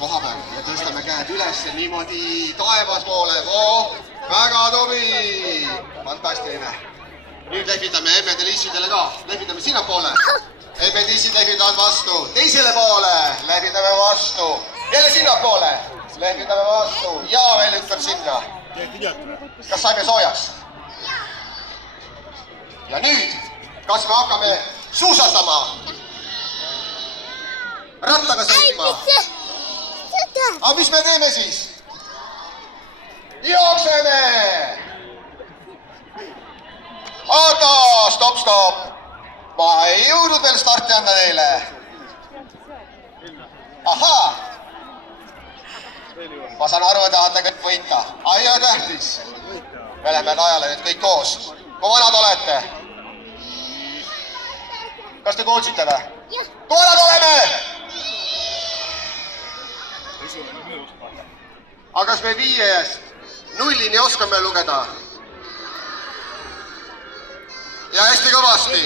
koha peal ja tõstame käed üles niimoodi taevas poole. Väga tubli! Fantastiline! Nüüd lehvitame emmedel-issidele ka. Lehvitame sinnapoole. Emmed-issid lehvitavad vastu. Teisele poole. Lehvitame vastu. Jälle sinnapoole. Lehvitame vastu. Ja veel ütleb sinna. Kas saime soojas? Ja nüüd, kas me hakkame suusatama? Rattaga sõitma? Aga mis me teeme siis? Jookseme! Oota, stop! Ma ei jõudnud veel starti anda teile. Ahaa! Ma saan aru, et tahate kõik võita. Ai, on tähtis. Me läheme rajale nüüd kõik koos. Kui vanad olete? Kas te kuulsite või? Kui vanad oleme? Aga kas me 5-st 0-ni oskame lugeda? Ja hästi kõvasti.